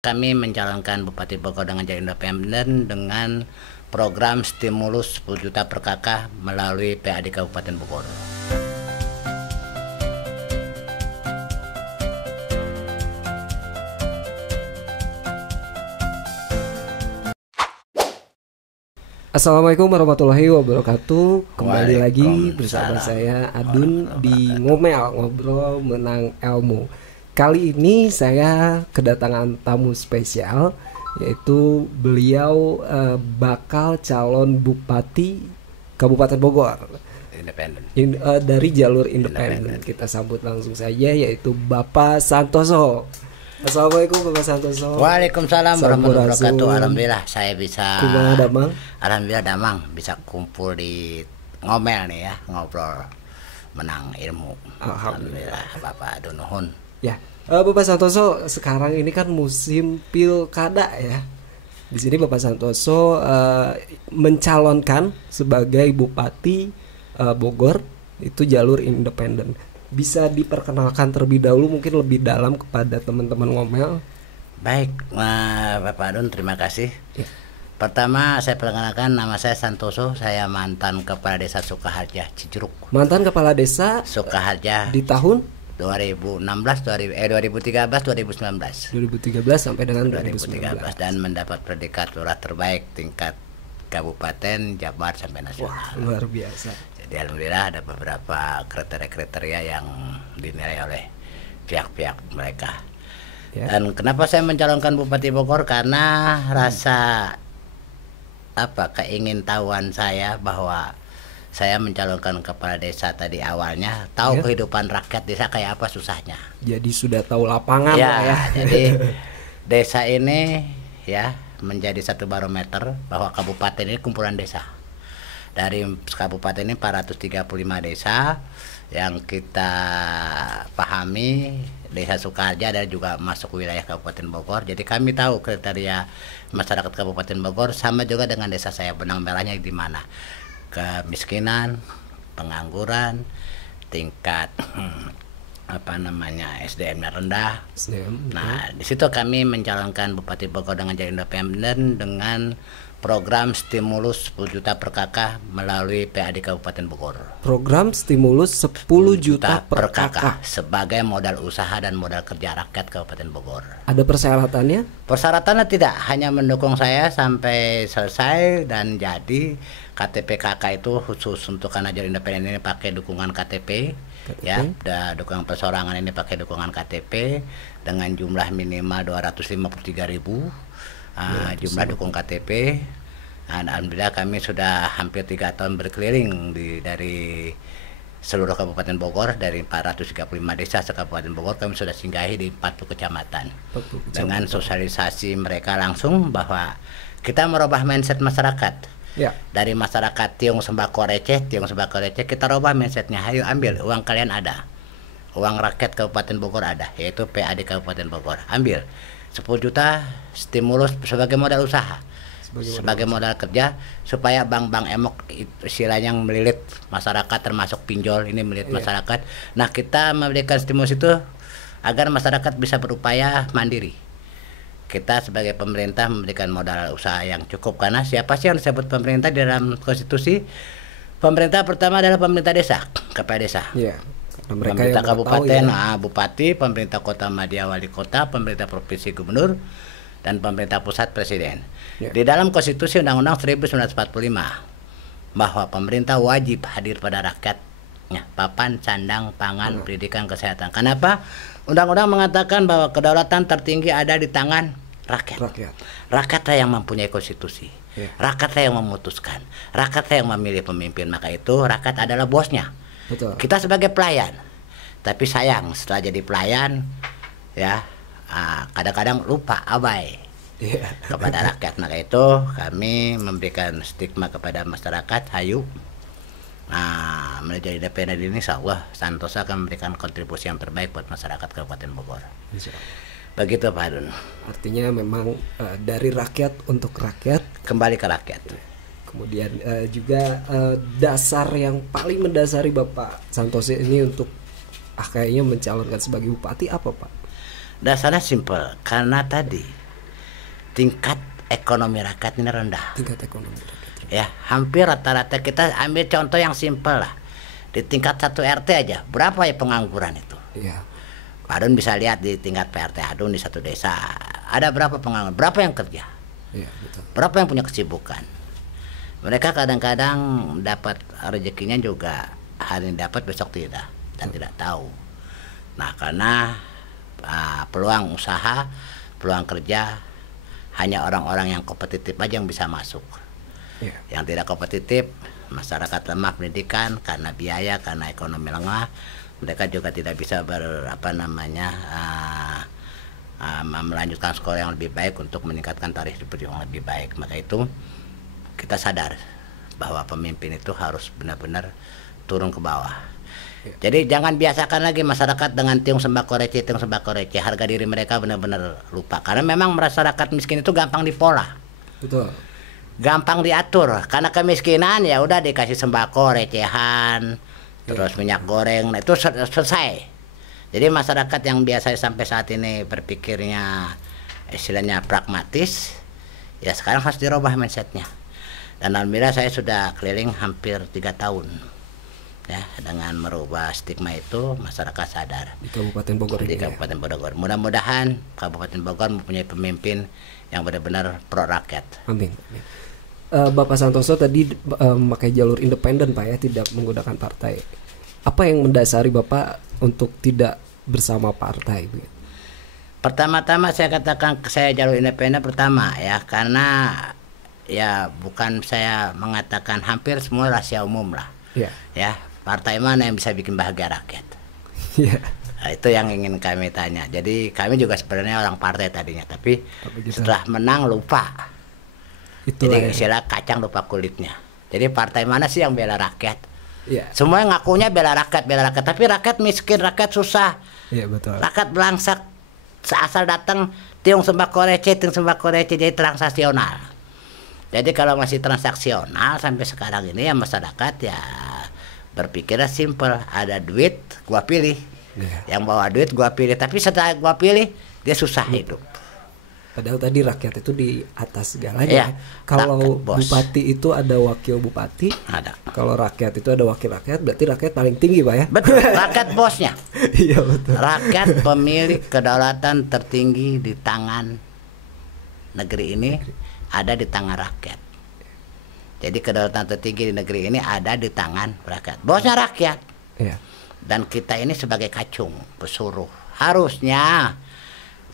Kami mencalonkan Bupati Bogor dengan jalur independen dengan program stimulus 10 juta per kakak melalui PAD Kabupaten Bogor. Assalamualaikum warahmatullahi wabarakatuh. Kembali lagi bersama saya Adun di Ngomel, Ngobrol Menang Ilmu. Kali ini saya kedatangan tamu spesial, yaitu beliau bakal calon Bupati Kabupaten Bogor Independen. Dari jalur independen. Kita sambut langsung saja, yaitu Bapak Santoso. Assalamualaikum Bapak Santoso. Waalaikumsalam warahmatullahi wabarakatuh. Alhamdulillah saya bisa. Kumaha damang? Alhamdulillah damang bisa kumpul di Ngomel nih ya, ngobrol menang ilmu. Alhamdulillah Bapak Dunuhun. Ya, Bapak Santoso, sekarang ini kan musim pilkada ya. Di sini Bapak Santoso mencalonkan sebagai Bupati Bogor, itu jalur independen. Bisa diperkenalkan terlebih dahulu, mungkin lebih dalam kepada teman-teman Ngomel. Baik, Bapak Adun, terima kasih. Ya. Pertama saya perkenalkan, nama saya Santoso, saya mantan Kepala Desa Sukaharja Cijeruk. Mantan Kepala Desa Sukaharja di tahun 2013 2019 sampai dengan 2013 dan mendapat predikat lurah terbaik tingkat kabupaten, Jabar sampai nasional. Wah, luar biasa. Jadi alhamdulillah ada beberapa kriteria yang dinilai oleh pihak-pihak mereka. Ya. Dan kenapa saya mencalonkan Bupati Bogor? Karena rasa keingintahuan saya bahwa saya mencalonkan kepala desa tadi awalnya tahu kehidupan rakyat desa kayak apa susahnya. Jadi sudah tahu lapangan ya. Lah ya. Jadi desa ini ya menjadi satu barometer bahwa kabupaten ini kumpulan desa. Dari kabupaten ini 435 desa yang kita pahami, Desa Sukaharja dan juga masuk wilayah Kabupaten Bogor. Jadi kami tahu kriteria masyarakat Kabupaten Bogor sama juga dengan desa saya, benang merahnya di mana. Kemiskinan, pengangguran, tingkat SDM-nya rendah. Nah, di situ kami mencalonkan Bupati Bogor dengan jalur independen dengan program stimulus 10 juta per kakak melalui PAD Kabupaten Bogor. Program stimulus 10 juta per kakak sebagai modal usaha dan modal kerja rakyat Kabupaten Bogor. Ada persyaratannya? Persyaratannya tidak, hanya mendukung saya sampai selesai dan jadi KTP KK itu khusus untuk karena jalur independen ini pakai dukungan KTP. Ya, dukungan persorangan ini pakai dukungan KTP dengan jumlah minimal 253.000. Jumlah dukung KTP. Alhamdulillah kami sudah hampir 3 tahun berkeliling dari seluruh Kabupaten Bogor, dari 435 desa se-Kabupaten Bogor kami sudah singgahi di 40 kecamatan. Dengan sosialisasi mereka langsung bahwa kita merubah mindset masyarakat. Ya. Dari masyarakat tiung sembako receh, kita rubah mindsetnya. Ayo ambil, uang kalian ada, uang rakyat Kabupaten Bogor ada, yaitu PAD Kabupaten Bogor. Ambil 10 juta stimulus sebagai modal usaha, sebagai modal kerja, supaya bank-bank emok istilahnya yang melilit masyarakat, termasuk pinjol ini melilit masyarakat. Nah, kita memberikan stimulus itu agar masyarakat bisa berupaya mandiri. Kita sebagai pemerintah memberikan modal usaha yang cukup, karena siapa sih yang disebut pemerintah di dalam konstitusi? Pemerintah pertama adalah pemerintah desa, kepala desa. Pemerintah kabupaten, bupati, pemerintah kota media wali kota, pemerintah provinsi gubernur, dan pemerintah pusat presiden. Di dalam konstitusi Undang-Undang 1945 bahwa pemerintah wajib hadir pada rakyatnya, papan, sandang, pangan, pendidikan, kesehatan. Kenapa? Undang-undang mengatakan bahwa kedaulatan tertinggi ada di tangan rakyat. Rakyatlah yang mempunyai konstitusi. Rakyatlah yang memutuskan. Rakyatlah yang memilih pemimpin. Maka itu rakyat adalah bosnya. Betul. Kita sebagai pelayan, tapi sayang setelah jadi pelayan ya kadang-kadang lupa, abai kepada rakyat. Maka itu kami memberikan stigma kepada masyarakat. Hayu menjadi independen ini, insya Allah Santoso akan memberikan kontribusi yang terbaik buat masyarakat Kabupaten Bogor. Begitu Pak Adun. Artinya memang dari rakyat untuk rakyat, kembali ke rakyat. Kemudian juga dasar yang paling mendasari Bapak Santoso ini untuk kayaknya mencalonkan sebagai bupati apa Pak? Dasarnya simpel, karena tadi tingkat ekonomi rakyat ini rendah. Tingkat ekonomi rakyat. Ya, hampir rata-rata kita ambil contoh yang simpel lah. Di tingkat 1 RT aja, berapa ya pengangguran itu? Iya. Pak Adun bisa lihat di tingkat PRT Adun di satu desa, ada berapa pengangguran, berapa yang kerja? Iya, betul. Berapa yang punya kesibukan? Mereka kadang-kadang dapat rezekinya juga hari ini dapat besok tidak dan tidak tahu. Nah, karena peluang usaha, peluang kerja hanya orang-orang yang kompetitif aja yang bisa masuk. Iya. Yang tidak kompetitif, masyarakat lemah pendidikan karena biaya, karena ekonomi lemah, mereka juga tidak bisa melanjutkan sekolah yang lebih baik untuk meningkatkan taraf hidup yang lebih baik. Maka itu kita sadar bahwa pemimpin itu harus benar-benar turun ke bawah. Ya. Jadi jangan biasakan lagi masyarakat dengan tiung sembako receh. Harga diri mereka benar-benar lupa. Karena memang masyarakat miskin itu gampang dipola. Betul. Gampang diatur. Karena kemiskinan ya udah dikasih sembako recehan, terus minyak goreng, nah itu selesai. Jadi masyarakat yang biasa sampai saat ini berpikirnya istilahnya pragmatis, ya sekarang harus dirubah mindsetnya. Dan alhamdulillah saya sudah keliling hampir 3 tahun ya dengan merubah stigma itu, masyarakat sadar di Kabupaten Bogor. Di Kabupaten Bogor. Mudah-mudahan Kabupaten Bogor mempunyai pemimpin yang benar-benar pro rakyat. Amin. Bapak Santoso tadi memakai jalur independen Pak ya, tidak menggunakan partai. Apa yang mendasari Bapak untuk tidak bersama partai? Pertama-tama saya katakan saya jalur independen pertama ya, karena ya bukan saya mengatakan, hampir semua rahasia umum lah. Yeah. Ya, partai mana yang bisa bikin bahagia rakyat? Yeah. Nah, itu yang ingin kami tanya. Jadi kami juga sebenarnya orang partai tadinya, tapi setelah menang lupa. Jadi istilah kacang lupa kulitnya. Jadi partai mana sih yang bela rakyat? Yeah. Semua ngakunya bela rakyat, tapi rakyat miskin, rakyat susah. Yeah, betul. Rakyat belangsak, asal datang tiung sembako receh, jadi transaksional. Jadi kalau masih transaksional sampai sekarang ini ya masyarakat ya berpikirnya simple, ada duit gua pilih. Yeah. Yang bawa duit gua pilih, tapi setelah gua pilih dia susah hidup. Padahal tadi rakyat itu di atas segalanya. Ya, kalau bupati itu ada wakil bupati, ada. Kalau rakyat itu ada wakil rakyat, berarti rakyat paling tinggi Pak ya. Betul, rakyat bosnya. Iya betul. Rakyat pemilik kedaulatan tertinggi di tangan negeri ini ada di tangan rakyat. Jadi kedaulatan tertinggi di negeri ini ada di tangan rakyat. Bosnya rakyat. Iya. Dan kita ini sebagai kacung, pesuruh, harusnya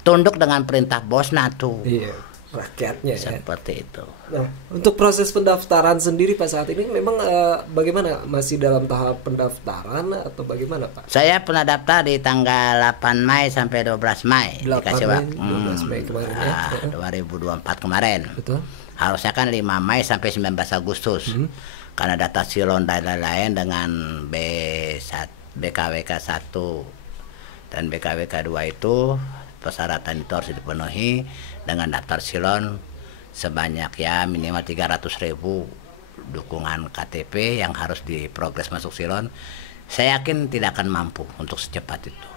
tunduk dengan perintah bos tuh. Iya, rakyatnya seperti itu. Nah, untuk proses pendaftaran sendiri Pak saat ini memang bagaimana? Masih dalam tahap pendaftaran atau bagaimana Pak? Saya pernah daftar di tanggal 8 Mei sampai 12 Mei. 12 Mei kemarin ya. 2024 kemarin. Betul. Harusnya kan 5 Mei sampai 19 Agustus. Karena data silon dan lain-lain dengan BKWK 1 dan BKWK 2 itu persyaratan itu harus dipenuhi dengan daftar silon sebanyak ya minimal 300.000 dukungan KTP yang harus diprogres masuk silon. Saya yakin tidak akan mampu untuk secepat itu,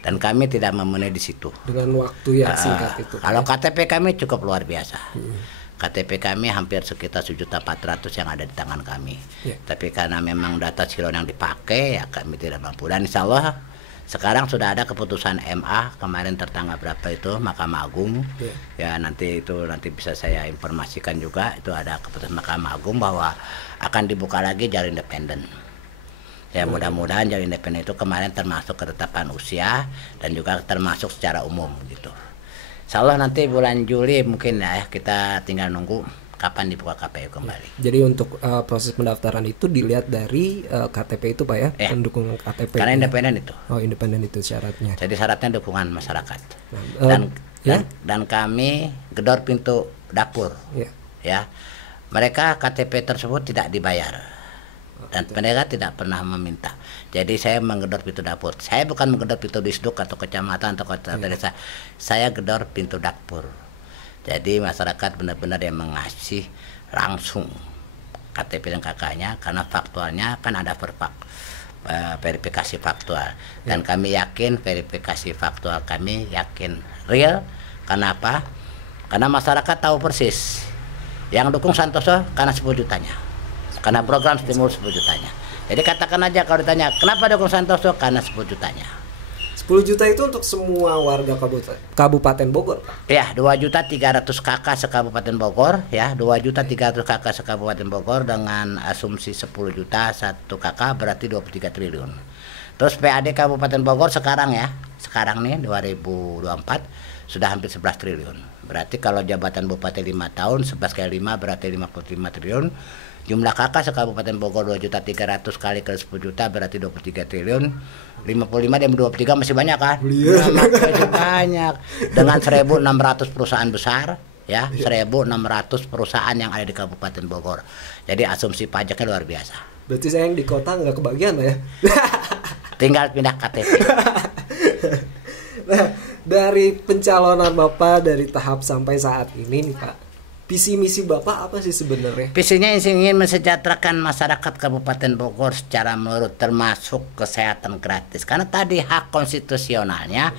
dan kami tidak memenuhi di situ dengan waktu yang singkat itu. Kalau KTP kami cukup luar biasa. KTP kami hampir sekitar 1.400.000 yang ada di tangan kami. Tapi karena memang data silon yang dipakai ya kami tidak mampu, dan insya Allah sekarang sudah ada keputusan MA kemarin tertanggal berapa itu Mahkamah Agung. Ya nanti bisa saya informasikan juga, itu ada keputusan Mahkamah Agung bahwa akan dibuka lagi jalur independen. Ya mudah-mudahan jalur independen itu kemarin termasuk ketetapan usia dan juga termasuk secara umum gitu. Insya Allah nanti bulan Juli mungkin ya, kita tinggal nunggu kapan dibuka KPU kembali. Jadi untuk proses pendaftaran itu dilihat dari KTP itu Pak ya? Pendukung KTP. Karena independen itu. Oh, independen itu syaratnya. Jadi syaratnya dukungan masyarakat. Dan kami gedor pintu dapur. Ya. Mereka KTP tersebut tidak dibayar. Dan mereka tidak pernah meminta. Jadi saya menggedor pintu dapur. Saya bukan menggedor pintu disduk atau kecamatan atau kota desa. Saya gedor pintu dapur. Jadi masyarakat benar-benar yang mengasih langsung KTP dan KK-nya, karena faktualnya kan ada verifikasi faktual. Dan kami yakin verifikasi faktual kami yakin real. Kenapa? Karena masyarakat tahu persis. Yang dukung Santoso karena 10 jutanya. Karena program stimulus 10 jutanya. Jadi katakan aja kalau ditanya, kenapa dukung Santoso? Karena 10 jutanya. 10 juta itu untuk semua warga Kabupaten Bogor, Pak? Ya, 2.300.000 KK sekabupaten Bogor, ya, 2.300.000 KK sekabupaten Bogor dengan asumsi 10 juta 1 KK berarti 23 triliun. Terus PAD Kabupaten Bogor sekarang ya, sekarang nih 2024 sudah hampir 11 triliun. Berarti kalau jabatan bupati 5 tahun 11 kali 5 berarti 55 triliun. Jumlah KK sekabupaten Bogor 2.300.000 kali ke 10 juta berarti 23 triliun. 55 dan 23 masih banyak kan? Iya. Masih banyak. Dengan 1.600 perusahaan besar, ya, 1.600 perusahaan yang ada di Kabupaten Bogor. Jadi asumsi pajaknya luar biasa. Berarti saya yang di kota nggak kebagian ya? Tinggal pindah KTP. Nah, dari pencalonan Bapak dari tahap sampai saat ini nih Pak, visi misi Bapak apa sih sebenarnya? Visinya ingin mensejahterakan masyarakat Kabupaten Bogor secara menurut termasuk kesehatan gratis. Karena tadi hak konstitusionalnya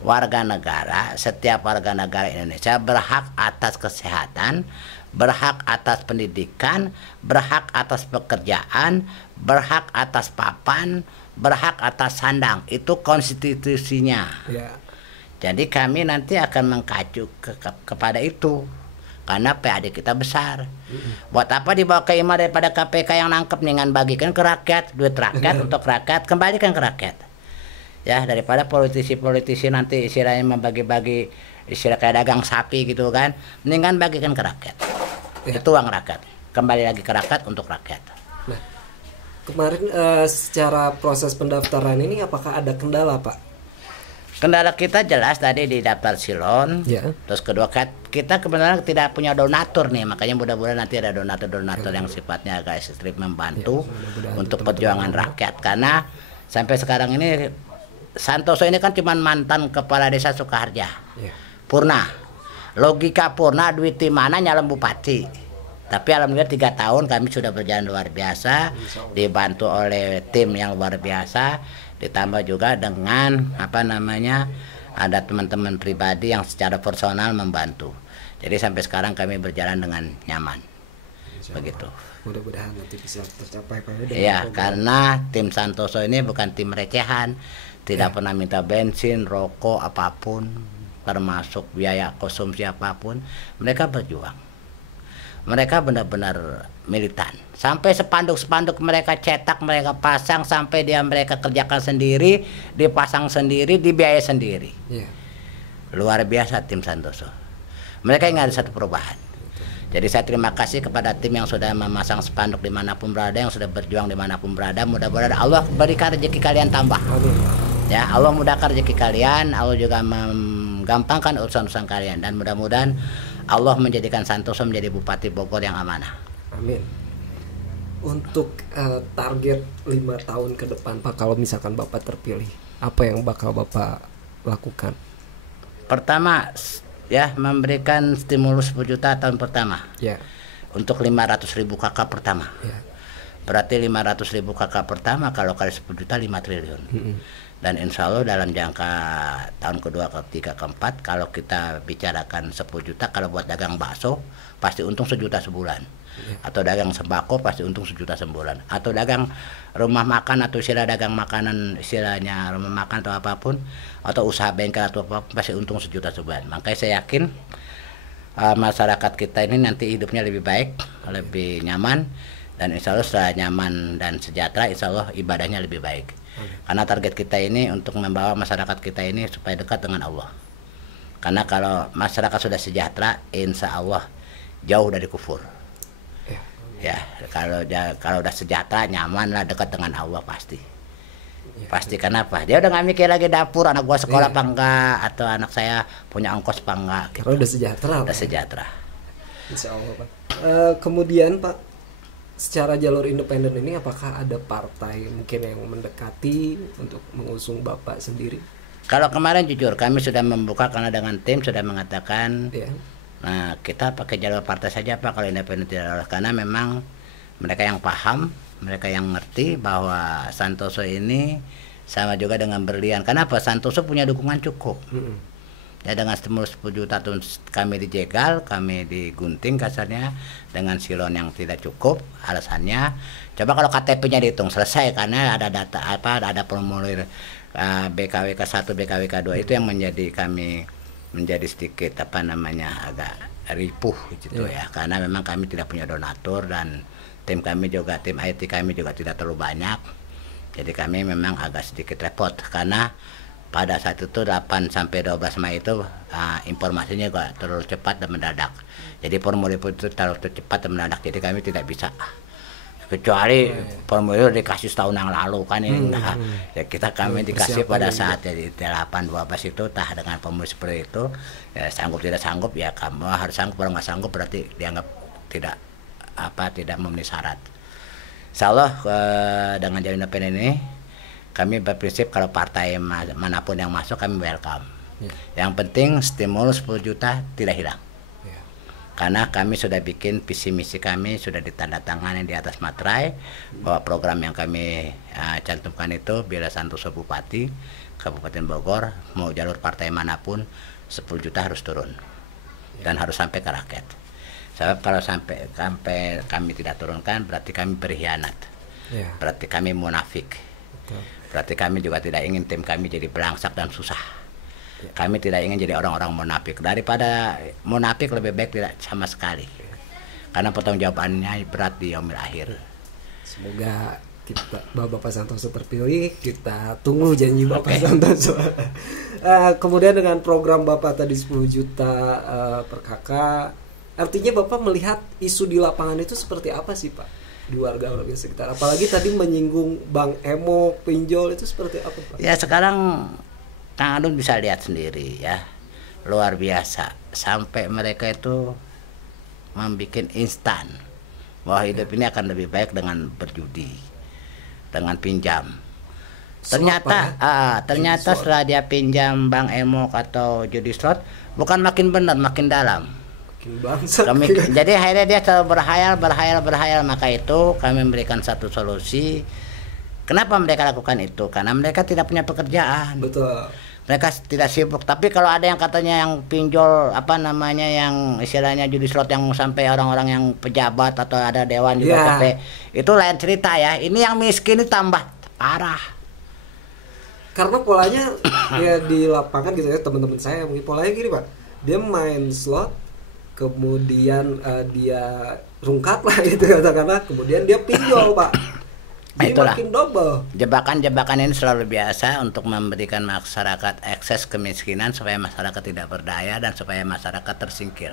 warga negara, setiap warga negara Indonesia berhak atas kesehatan, berhak atas pendidikan, berhak atas pekerjaan, berhak atas papan, berhak atas sandang. Itu konstitusinya. Ya. Jadi kami nanti akan mengkacu kepada itu. Karena PAD kita besar. Buat apa dibawa ke IMA daripada KPK yang nangkep dengan bagikan ke rakyat, duit rakyat untuk rakyat, kembalikan ke rakyat. Ya, daripada politisi-politisi nanti istilahnya membagi-bagi istilah kayak dagang sapi gitu kan, mendingan bagikan ke rakyat. Itu uang rakyat. Kembali lagi ke rakyat untuk rakyat. Nah, kemarin secara proses pendaftaran ini apakah ada kendala, Pak? Kendala kita jelas tadi di daftar silon. Ya. Terus kedua kita kebenaran tidak punya donatur nih, makanya mudah-mudahan nanti ada donatur yang sifatnya agak ekstrim membantu untuk perjuangan rakyat. Karena sampai sekarang ini Santoso ini kan cuma mantan kepala desa Sukaharja. Ya. Purna. Logika Purna duit di mana nyalon bupati. Tapi alhamdulillah 3 tahun kami sudah berjalan luar biasa, dibantu oleh tim yang luar biasa. Ditambah juga dengan ada teman-teman pribadi yang secara personal membantu. Jadi sampai sekarang kami berjalan dengan nyaman. Begitu. Mudah-mudahan nanti bisa tercapai Pak. Iya, karena tim Santoso ini bukan tim recehan, tidak pernah minta bensin, rokok apapun, termasuk biaya konsumsi apapun. Mereka berjuang. Mereka benar-benar militan. Sampai spanduk-spanduk mereka cetak, mereka pasang, sampai mereka kerjakan sendiri, dipasang sendiri, dibiayai sendiri. Yeah. Luar biasa tim Santoso. Mereka nggak ada satu perubahan. Jadi saya terima kasih kepada tim yang sudah memasang spanduk dimanapun berada, yang sudah berjuang dimanapun berada. Mudah-mudahan Allah berikan rezeki kalian tambah. Ya, Allah mudahkan rezeki kalian, Allah juga menggampangkan urusan-urusan kalian, dan mudah-mudahan Allah menjadikan Santoso menjadi Bupati Bogor yang amanah. Amin. Untuk target 5 tahun ke depan Pak, kalau misalkan Bapak terpilih, apa yang bakal Bapak lakukan? Pertama, ya, memberikan stimulus 10 juta tahun pertama. Ya. Untuk 500.000 KK pertama. Ya. Berarti 500.000 KK pertama kalau kali 10 juta 5 triliun. Dan insya Allah dalam jangka tahun kedua, ketiga, keempat, kalau kita bicarakan 10 juta, kalau buat dagang bakso pasti untung 1 juta sebulan. Atau dagang sembako pasti untung 1 juta sebulan. Atau dagang rumah makan atau istilah dagang makanan, istilahnya rumah makan atau apapun, atau usaha bengkel atau apapun pasti untung 1 juta sebulan. Makanya saya yakin masyarakat kita ini nanti hidupnya lebih baik, lebih nyaman, dan insya Allah setelah nyaman dan sejahtera, insya Allah ibadahnya lebih baik. Karena target kita ini untuk membawa masyarakat kita ini supaya dekat dengan Allah. Karena kalau masyarakat sudah sejahtera, insya Allah jauh dari kufur. Ya, kalau udah sejahtera, nyaman lah, dekat dengan Allah pasti. Pasti. Kenapa? Dia udah nggak mikir lagi dapur, anak gua sekolah apa enggak, atau anak saya punya ongkos apa enggak. Gitu. Kalau udah sejahtera. Udah sejahtera. Insya Allah Pak. Kemudian Pak, secara jalur independen ini apakah ada partai mungkin yang mendekati untuk mengusung Bapak sendiri? Kalau kemarin jujur kami sudah membuka, karena dengan tim sudah mengatakan, nah kita pakai jalur partai saja Pak kalau independen tidak lolos, karena memang mereka yang paham, mereka yang ngerti bahwa Santoso ini sama juga dengan berlian. Kenapa? Santoso punya dukungan cukup. Ya dengan stimulus 10 juta itu kami dijegal, kami digunting kasarnya dengan silon yang tidak cukup. Alasannya, coba kalau KTP-nya dihitung selesai karena ada data ada formulir BKWK 1, BKWK 2 itu yang menjadi kami menjadi sedikit agak ripuh gitu ya, karena memang kami tidak punya donatur dan tim IT kami juga tidak terlalu banyak. Jadi kami memang agak sedikit repot karena pada saat itu 8 sampai 12 Mei itu informasinya juga terlalu cepat dan mendadak. Jadi formulir itu terlalu cepat dan mendadak, jadi kami tidak bisa. Kecuali formulir dikasih setahun yang lalu kan ini ya kami dikasih pada saat jadi 8/12 itu dengan formulir seperti itu ya, sanggup tidak sanggup ya kamu harus sanggup, kalau nggak sanggup berarti dianggap tidak memenuhi syarat. Insyaallah dengan Jalur Independen ini kami berprinsip kalau partai manapun yang masuk kami welcome. Yang penting stimulus 10 juta tidak hilang. Karena kami sudah bikin visi misi kami sudah ditandatangani di atas materai bahwa program yang kami cantumkan itu bila Santoso Bupati Kabupaten Bogor mau jalur partai manapun 10 juta harus turun dan harus sampai ke rakyat. Sebab kalau sampai kami tidak turunkan berarti kami berkhianat, berarti kami munafik, berarti kami juga tidak ingin tim kami jadi belangsak dan susah. Kami tidak ingin jadi orang-orang munafik. Daripada munafik lebih baik tidak sama sekali. Karena pertanggungjawabannya berat di yaumil akhir. Semoga Bapak Santoso terpilih. Kita tunggu janji Bapak Santoso. Kemudian dengan program Bapak tadi 10 juta per kakak, artinya Bapak melihat isu di lapangan itu seperti apa sih Pak? Di warga-warga sekitar. Apalagi tadi menyinggung Bang Emo, pinjol itu seperti apa Pak? Ya sekarang Kang Adun bisa lihat sendiri ya, luar biasa. Sampai mereka itu membuat instan bahwa hidup ini akan lebih baik dengan berjudi, dengan pinjam. Ternyata setelah dia pinjam Bang Emok atau judi slot, bukan makin benar, makin dalam. Jadi akhirnya dia selalu berhayal. Maka itu kami memberikan satu solusi. Kenapa mereka lakukan itu? Karena mereka tidak punya pekerjaan. Betul. Mereka tidak sibuk. Tapi kalau ada yang katanya yang pinjol yang istilahnya judi slot yang sampai orang-orang yang pejabat atau ada dewan juga itu lain cerita ya. Ini yang miskin itu tambah parah. Karena polanya ya di lapangan gitu ya, teman-teman saya mungkin polanya gini Pak. Dia main slot, kemudian dia rungkat lah gitu katakanlah, kemudian dia pinjol Pak. Jadi itulah makin double. Jebakan ini selalu biasa untuk memberikan masyarakat akses kemiskinan supaya masyarakat tidak berdaya dan supaya masyarakat tersingkir.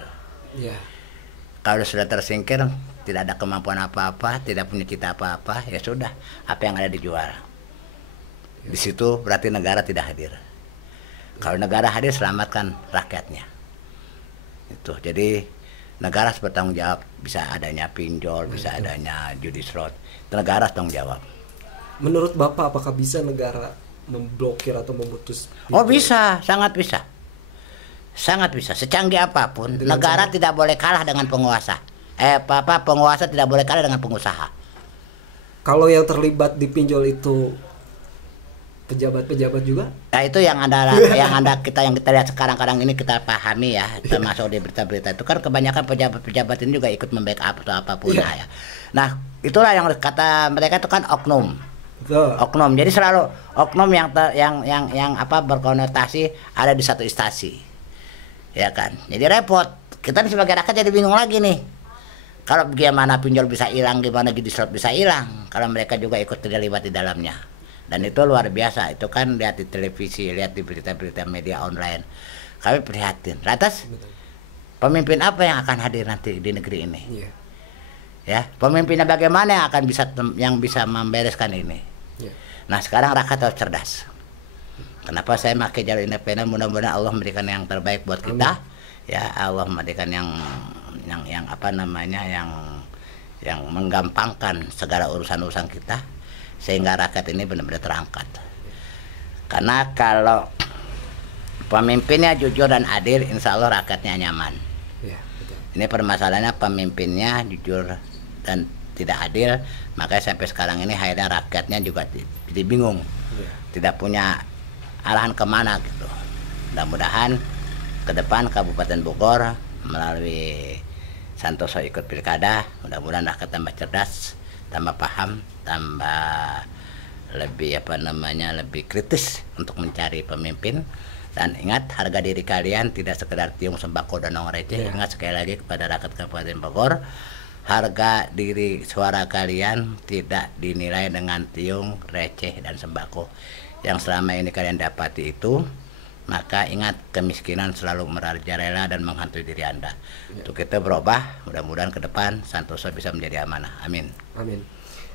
Kalau sudah tersingkir, tidak ada kemampuan apa-apa, tidak punya cita apa-apa, ya sudah, apa yang ada dijual. Di situ berarti negara tidak hadir. Kalau negara hadir, selamatkan rakyatnya. Itu. Jadi negara harus bertanggung jawab, bisa adanya pinjol, bisa adanya judi slot. Negara tanggung jawab. Menurut Bapak apakah bisa negara memblokir atau memutus? Oh bisa, sangat bisa. Sangat bisa, secanggih apapun. Dengan negara tidak boleh kalah dengan penguasa. Penguasa tidak boleh kalah dengan pengusaha. Kalau yang terlibat di pinjol itu pejabat-pejabat juga? Nah itu yang kita lihat sekarang ini kita pahami ya, termasuk di berita-berita itu kan kebanyakan pejabat-pejabat ini juga ikut membackup atau apapun ya. Nah itulah yang kata mereka itu kan oknum. Oknum. Jadi selalu oknum yang berkonotasi ada di satu instansi, ya kan. Jadi repot. Kita sebagai rakyat jadi bingung lagi nih. Kalau bagaimana pinjol bisa hilang, gimana judi slot bisa hilang, kalau mereka juga ikut terlibat di dalamnya. Dan itu luar biasa, itu kan lihat di televisi, lihat di berita-berita media online. Kami prihatin. Lantas pemimpin apa yang akan hadir nanti di negeri ini? Ya, pemimpinnya bagaimana yang bisa membereskan ini? Nah, sekarang rakyat harus cerdas. Kenapa saya pakai Jalur Independen? Mudah-mudahan Allah memberikan yang terbaik buat kita. Ya, Allah memberikan yang menggampangkan segala urusan-urusan kita, sehingga rakyat ini benar-benar terangkat. Karena kalau pemimpinnya jujur dan adil, insya Allah rakyatnya nyaman. Ini permasalahannya pemimpinnya jujur dan tidak adil, makanya sampai sekarang ini akhirnya rakyatnya juga jadi bingung, tidak punya arahan kemana gitu. Mudah-mudahan ke depan Kabupaten Bogor melalui Santoso ikut pilkada, mudah-mudahan rakyat tambah cerdas, tambah paham, tambah lebih lebih kritis untuk mencari pemimpin. Dan ingat, harga diri kalian tidak sekedar tiung sembako dan uang receh. Ingat sekali lagi kepada rakyat Kabupaten Bogor, harga diri suara kalian tidak dinilai dengan tiung, receh, dan sembako yang selama ini kalian dapati itu. Maka ingat, kemiskinan selalu merajalela dan menghantui diri Anda. Untuk kita berubah, mudah-mudahan ke depan Santoso bisa menjadi amanah. Amin. Amin.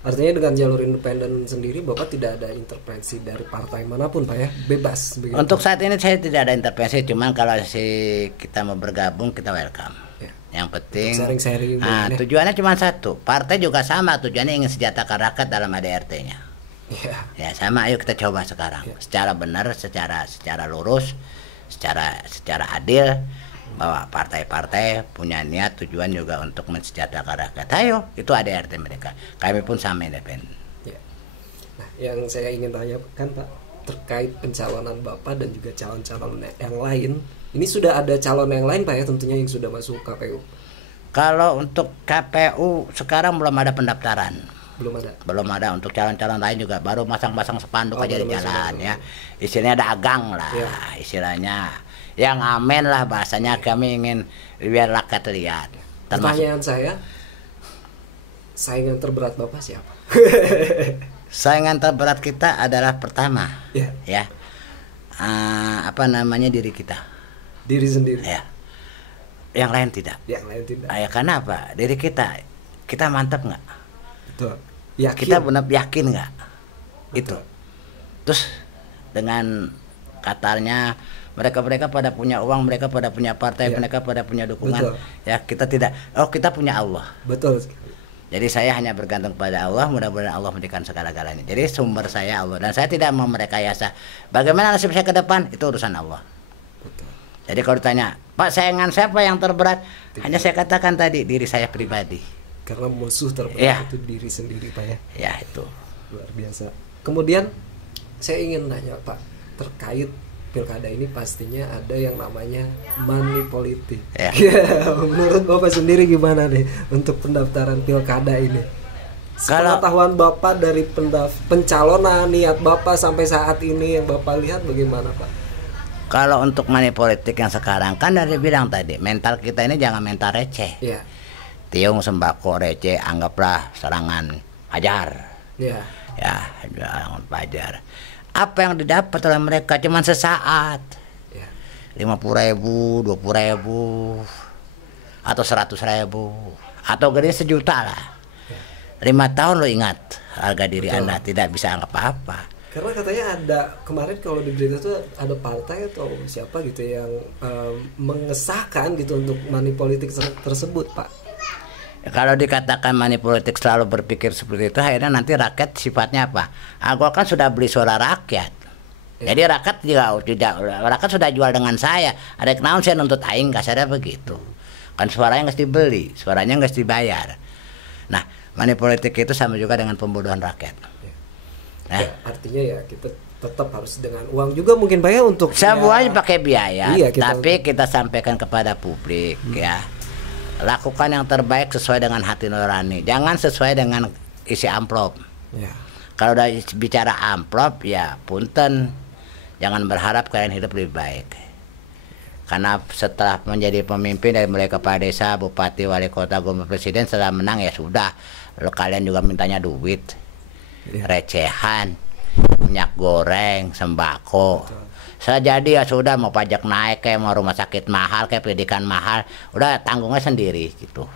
Artinya dengan jalur independen sendiri Bapak tidak ada intervensi dari partai manapun Pak ya? Bebas begitu. Untuk saat ini saya tidak ada intervensi, cuman kalau kita mau bergabung kita welcome. Ya. Yang penting sharing-sharing. Tujuannya cuma satu. Partai juga sama, tujuannya ingin sejahterakan rakyat dalam ADRT-nya. Ya sama, ayo kita coba sekarang secara benar, secara lurus, secara adil, bahwa partai-partai punya niat tujuan juga untuk mensejahterakan rakyat. Ayo, itu ADRT mereka. Kami pun sama independen. Ya. Nah, yang saya ingin tanyakan Pak terkait pencalonan Bapak dan juga calon-calon yang lain. Ini sudah ada calon yang lain Pak ya, tentunya yang sudah masuk KPU. Kalau untuk KPU sekarang belum ada pendaftaran. Belum ada. Untuk calon-calon lain juga baru masang-masang spanduk aja di jalan ya. Istilahnya dagang lah, istilahnya yang amin lah bahasanya. Kami ingin biar rakyat lihat. Pertanyaan saya, saingan terberat Bapak siapa? Saingan terberat kita adalah pertama ya diri kita, diri sendiri ya. Yang lain tidak. Ya karena apa? Diri kita mantap nggak? Betul. Yakin. Kita benar yakin nggak? Itu. Terus dengan katanya mereka pada punya uang, mereka pada punya partai, mereka pada punya dukungan. Betul. Ya kita tidak. Oh, kita punya Allah. Betul. Jadi saya hanya bergantung pada Allah, mudah-mudahan Allah memberikan segala-galanya. Jadi sumber saya Allah, dan saya tidak mau merekayasa. Bagaimana nasib saya ke depan, itu urusan Allah. Betul. Jadi kalau ditanya, Pak, saingan siapa yang terberat? Hanya saya katakan tadi, diri saya pribadi. Karena musuh terberat itu diri sendiri Pak ya. Ya itu. Luar biasa. Kemudian saya ingin nanya Pak, terkait pilkada ini pastinya ada yang namanya money politik. Ya. Menurut Bapak sendiri gimana nih untuk pendaftaran pilkada ini? Pengetahuan Bapak dari pencalonan, niat Bapak sampai saat ini yang Bapak lihat bagaimana Pak? Kalau untuk money politik yang sekarang kan dari bilang tadi, mental kita ini jangan mental receh. Ya. Tiung, sembako, receh, anggaplah serangan fajar. Ya, serangan fajar. Apa yang didapat oleh mereka cuma sesaat. 50.000, 20.000, atau 100.000, atau gede 1 juta lah. 5 tahun lo ingat harga diri Anda tidak bisa anggap apa-apa. Karena katanya ada kemarin kalau di berita itu ada partai atau siapa gitu yang mengesahkan gitu untuk money politik tersebut Pak. Kalau dikatakan money politik selalu berpikir seperti itu, akhirnya nanti rakyat sifatnya apa? Aku kan sudah beli suara rakyat. Jadi rakyat rakyat sudah jual dengan saya. Ada kenaun saya nuntut aing, kasarnya begitu. Kan suaranya nggak dibeli, suaranya nggak dibayar. Nah, money politik itu sama juga dengan pembodohan rakyat. Nah, artinya ya kita tetap harus dengan uang juga mungkin Pak ya untuk semuanya pakai biaya. Tapi kita sampaikan kepada publik ya. Lakukan yang terbaik sesuai dengan hati nurani, jangan sesuai dengan isi amplop. Kalau udah bicara amplop ya punten, jangan berharap kalian hidup lebih baik. Karena setelah menjadi pemimpin dari mulai kepala desa, bupati, wali kota, gubernur, presiden, setelah menang ya sudah, lalu kalian juga mintanya duit, recehan, minyak goreng, sembako. Jadi ya sudah, mau pajak naik kayak mau rumah sakit mahal kayak pendidikan mahal, udah tanggungnya sendiri gitu.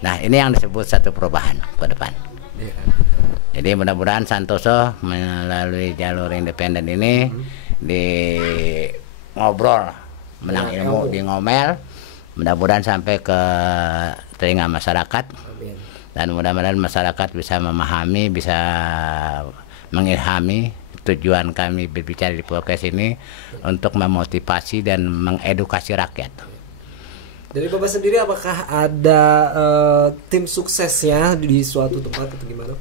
Nah ini yang disebut satu perubahan ke depan. Jadi mudah-mudahan Santoso melalui jalur independen ini di ngobrol menang ilmu di ngomel, mudah-mudahan sampai ke telinga masyarakat. Dan mudah-mudahan masyarakat bisa memahami, bisa mengilhami tujuan kami berbicara di podcast ini untuk memotivasi dan mengedukasi rakyat. Dari Bapak sendiri apakah ada tim suksesnya di suatu tempat atau gimana?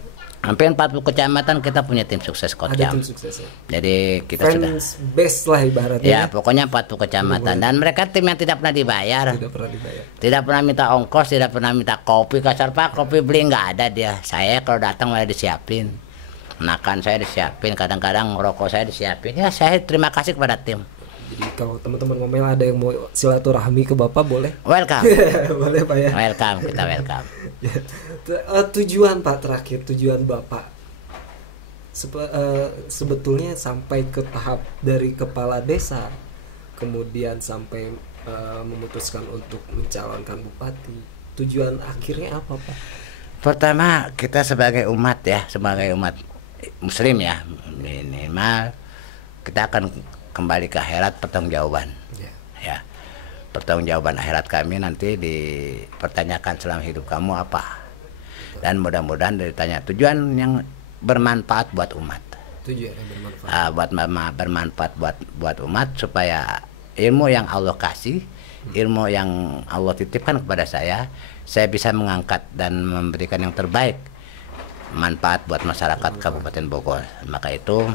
Hampir 40 kecamatan kita punya tim sukses Ada Kotjam. tim suksesnya. Jadi kita sudah Fans base lah ibaratnya. ya pokoknya 40 kecamatan dan mereka tim yang tidak pernah dibayar. Tidak pernah dibayar. Tidak pernah minta ongkos, tidak pernah minta kopi kasar Pak, kopi beli nggak ada dia. Saya kalau datang malah disiapin. Makan saya disiapin, kadang-kadang rokok saya disiapin. Ya saya terima kasih kepada tim. Jadi kalau teman-teman ngomel ada yang mau silaturahmi ke Bapak boleh. Welcome. Boleh Pak ya. Welcome, kita welcome. Tujuan Pak terakhir, tujuan Bapak sebetulnya sampai ke tahap dari kepala desa kemudian sampai memutuskan untuk mencalonkan bupati. Tujuan akhirnya apa Pak? Pertama kita sebagai umat ya, sebagai umat Muslim ya, minimal kita akan kembali ke akhirat pertanggungjawaban. Ya. Pertanggungjawaban akhirat kami nanti dipertanyakan selama hidup kamu apa. Dan mudah-mudahan ditanya tujuan yang bermanfaat buat umat. Tujuan yang bermanfaat. Bermanfaat buat umat supaya ilmu yang Allah kasih, ilmu yang Allah titipkan kepada saya bisa mengangkat dan memberikan yang terbaik manfaat buat masyarakat Kabupaten Bogor. Maka itu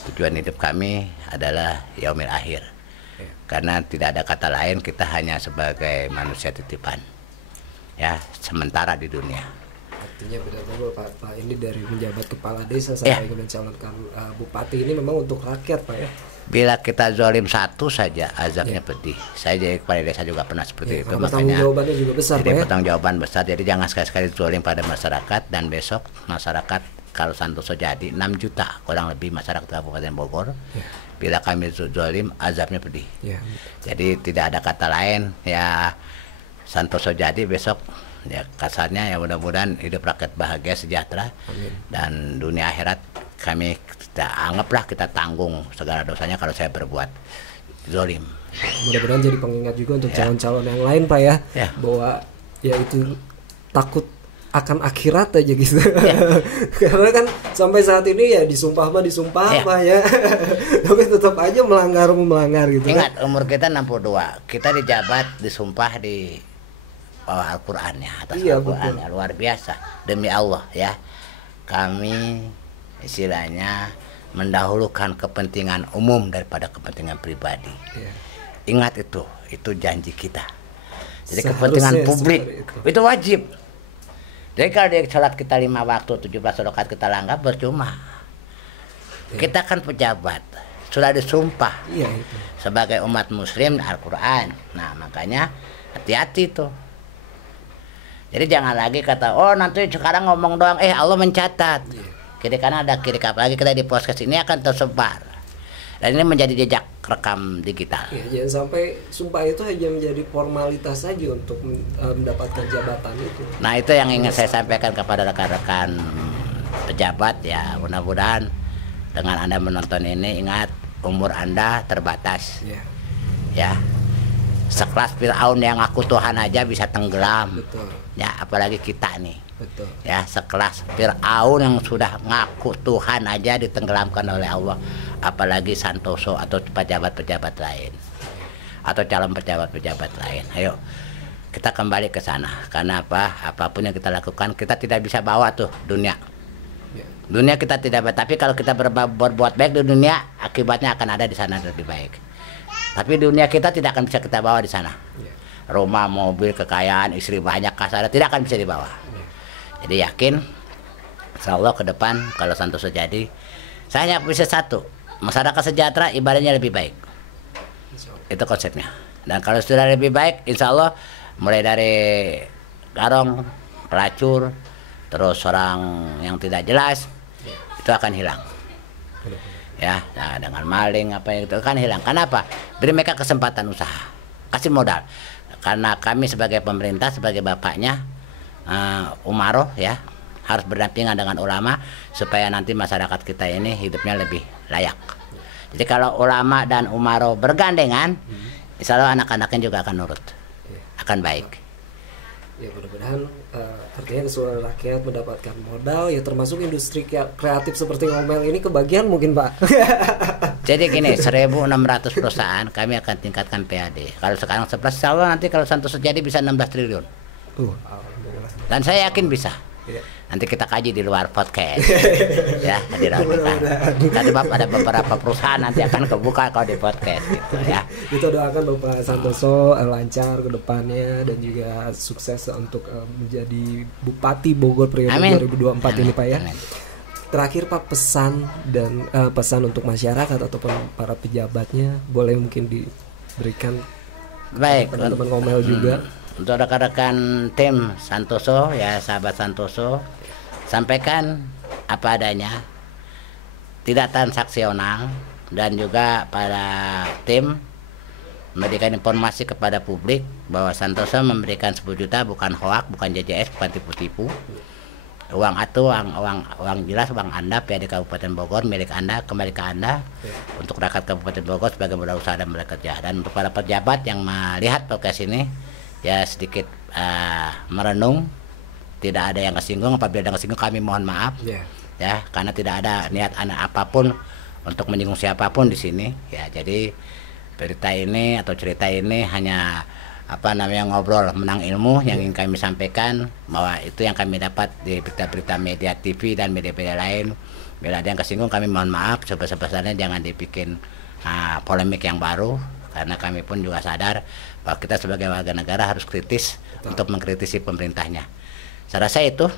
tujuan hidup kami adalah yaumil akhir. Karena tidak ada kata lain, kita hanya sebagai manusia titipan. Ya, sementara di dunia. Artinya benar-benar Pak, ini dari menjabat kepala desa sampai mencalonkan bupati ini memang untuk rakyat Pak ya. Bila kita zalim satu saja azabnya pedih. Saya jadi kepala desa juga pernah seperti itu, makanya jawabannya juga besar jadi Pak ya. pertanggungjawaban besar. Jadi jangan sekali-sekali zalim pada masyarakat, dan besok masyarakat kalau Santoso jadi 6 juta kurang lebih masyarakat Kabupaten Bogor. Bila kami zalim azabnya pedih. Jadi tidak ada kata lain ya, Santoso jadi besok ya kasarnya ya mudah-mudahan hidup rakyat bahagia sejahtera. Amin. Dan dunia akhirat kami anggaplah kita tanggung segala dosanya kalau saya berbuat zalim. Mudah-mudahan jadi pengingat juga untuk calon-calon yang lain Pak ya, bahwa ya itu takut akan akhirat aja gitu. Karena kan sampai saat ini ya disumpah Pak ya. Tapi tetap aja melanggar gitu. Ingat umur kita 62, kita dijabat disumpah di Al-Qur'an ya, atas Al-Qur'an ya, luar biasa. Demi Allah ya, kami istilahnya mendahulukan kepentingan umum daripada kepentingan pribadi. Ingat itu janji kita. Jadi seharusnya kepentingan publik itu wajib. Jadi kalau di sholat kita 5 waktu 17 rakaat kita langgap percuma. Kita kan pejabat, sudah disumpah sebagai umat Muslim Al-Qur'an. Nah makanya hati-hati tuh. Jadi jangan lagi kata nanti sekarang ngomong doang, Allah mencatat. Kiri kanan ada kiri kap lagi kita di podcast ini akan tersebar. Dan ini menjadi jejak rekam digital. Jangan sampai sumpah itu hanya menjadi formalitas saja untuk mendapatkan jabatan itu. Nah itu yang ingin saya sampaikan kepada rekan-rekan pejabat ya. Mudah-mudahan dengan Anda menonton ini ingat umur Anda terbatas. Ya, sekelas Fir'aun yang aku Tuhan aja bisa tenggelam. Betul. Ya apalagi kita nih. Betul. Ya sekelas Fir'aun yang sudah ngaku Tuhan aja ditenggelamkan oleh Allah, apalagi Santoso atau pejabat-pejabat lain atau calon pejabat-pejabat lain. Ayo kita kembali ke sana. Karena apapun yang kita lakukan kita tidak bisa bawa tuh dunia. Dunia kita tidak bawa, tapi kalau kita berbuat baik di dunia akibatnya akan ada di sana lebih baik. Tapi dunia kita tidak akan bisa kita bawa di sana. Rumah, mobil, kekayaan, istri banyak, kasar tidak akan bisa dibawa. Jadi yakin, insya Allah ke depan kalau Santoso jadi, saya hanya bisa satu, masyarakat sejahtera ibaratnya lebih baik. Itu konsepnya. Dan kalau sudah lebih baik, insya Allah mulai dari garong, pelacur, terus orang yang tidak jelas, itu akan hilang. Ya, nah, dengan maling apa itu akan hilang. Kenapa? Beri mereka kesempatan usaha, kasih modal. Karena kami sebagai pemerintah, sebagai bapaknya, umaroh ya harus berdampingan dengan ulama supaya nanti masyarakat kita ini hidupnya lebih layak. Jadi kalau ulama dan umaroh bergandengan, insya Allah anak-anaknya juga akan nurut, akan baik. Ya mudah-mudahan artinya seluruh rakyat mendapatkan modal ya, termasuk industri kreatif seperti ngomel ini kebagian mungkin Pak. Jadi gini, 1.600 perusahaan kami akan tingkatkan PAD. Kalau sekarang 11, insya Allah nanti kalau Santoso jadi bisa 16 triliun. Dan saya yakin bisa. Nanti kita kaji di luar podcast. Ya, tadi Bapak ada beberapa perusahaan nanti akan kebuka kalau di podcast gitu ya. Kita doakan Bapak Santoso lancar ke depannya dan juga sukses untuk menjadi Bupati Bogor periode 2024 ini Pak ya. Amin. Terakhir Pak, pesan dan pesan untuk masyarakat ataupun para pejabatnya boleh mungkin diberikan. Baik, teman-teman ngomel juga. Untuk rekan-rekan tim Santoso ya, sahabat Santoso, sampaikan apa adanya, tidak transaksional, dan juga pada tim memberikan informasi kepada publik bahwa Santoso memberikan 10 juta bukan hoak, bukan JJS, bukan tipu-tipu. Uang itu uang jelas, uang Anda ya di Kabupaten Bogor, milik Anda, kembali ke Anda untuk rakyat Kabupaten Bogor sebagai modal usaha dan bekerja. Dan untuk para pejabat yang melihat podcast ini ya sedikit merenung, tidak ada yang kesinggung. Apabila ada yang kesinggung kami mohon maaf ya, karena tidak ada niat apapun untuk menyinggung siapapun di sini ya. Jadi berita ini atau cerita ini hanya ngobrol menang ilmu yang ingin kami sampaikan, bahwa itu yang kami dapat di berita-berita media TV dan media-media lain. Bila ada yang kesinggung kami mohon maaf, sebesar-besarnya jangan dibikin polemik yang baru, karena kami pun juga sadar bahwa kita sebagai warga negara harus kritis untuk mengkritisi pemerintahnya. Saya rasa itu.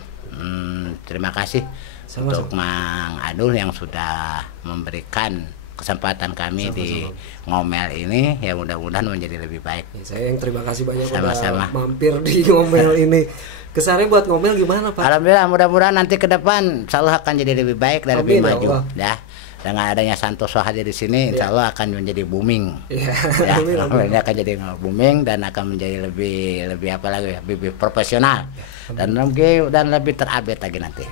Terima kasih untuk Mang Adul yang sudah memberikan kesempatan kami di ngomel ini, ya mudah-mudahan menjadi lebih baik. Saya yang terima kasih banyak sama-sama mampir di ngomel ini. Kesannya buat ngomel gimana Pak? Alhamdulillah, mudah-mudahan nanti ke depan insya Allah akan jadi lebih baik dan lebih maju ya. Dengan adanya Santoso hadir di sini, insya Allah akan menjadi booming. Ya, ini akan jadi booming dan akan menjadi lebih apa lagi, lebih profesional dan lebih terupdate lagi nanti.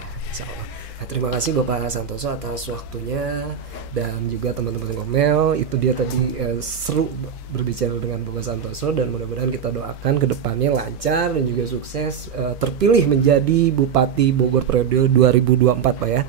Nah, terima kasih Bapak Santoso atas waktunya dan juga teman-teman ngomel. Itu dia tadi seru berbicara dengan Bapak Santoso, dan mudah-mudahan kita doakan ke depannya lancar dan juga sukses terpilih menjadi Bupati Bogor periode 2024 Pak ya.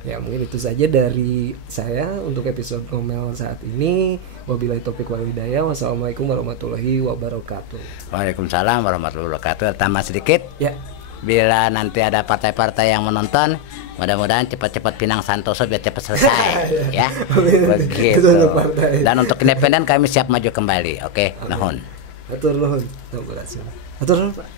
Ya mungkin itu saja dari saya untuk episode ngomel saat ini. Wabillahi taufiq wal hidayah. Wassalamualaikum warahmatullahi wabarakatuh. Waalaikumsalam warahmatullahi wabarakatuh. Tambah sedikit ya, bila nanti ada partai-partai yang menonton, mudah-mudahan cepat-cepat pinang Santoso biar cepat selesai ya. Begitu. Dan untuk independen kami siap maju kembali. Oke, nuhun. Atur nuhun. Atur nuhun Pak.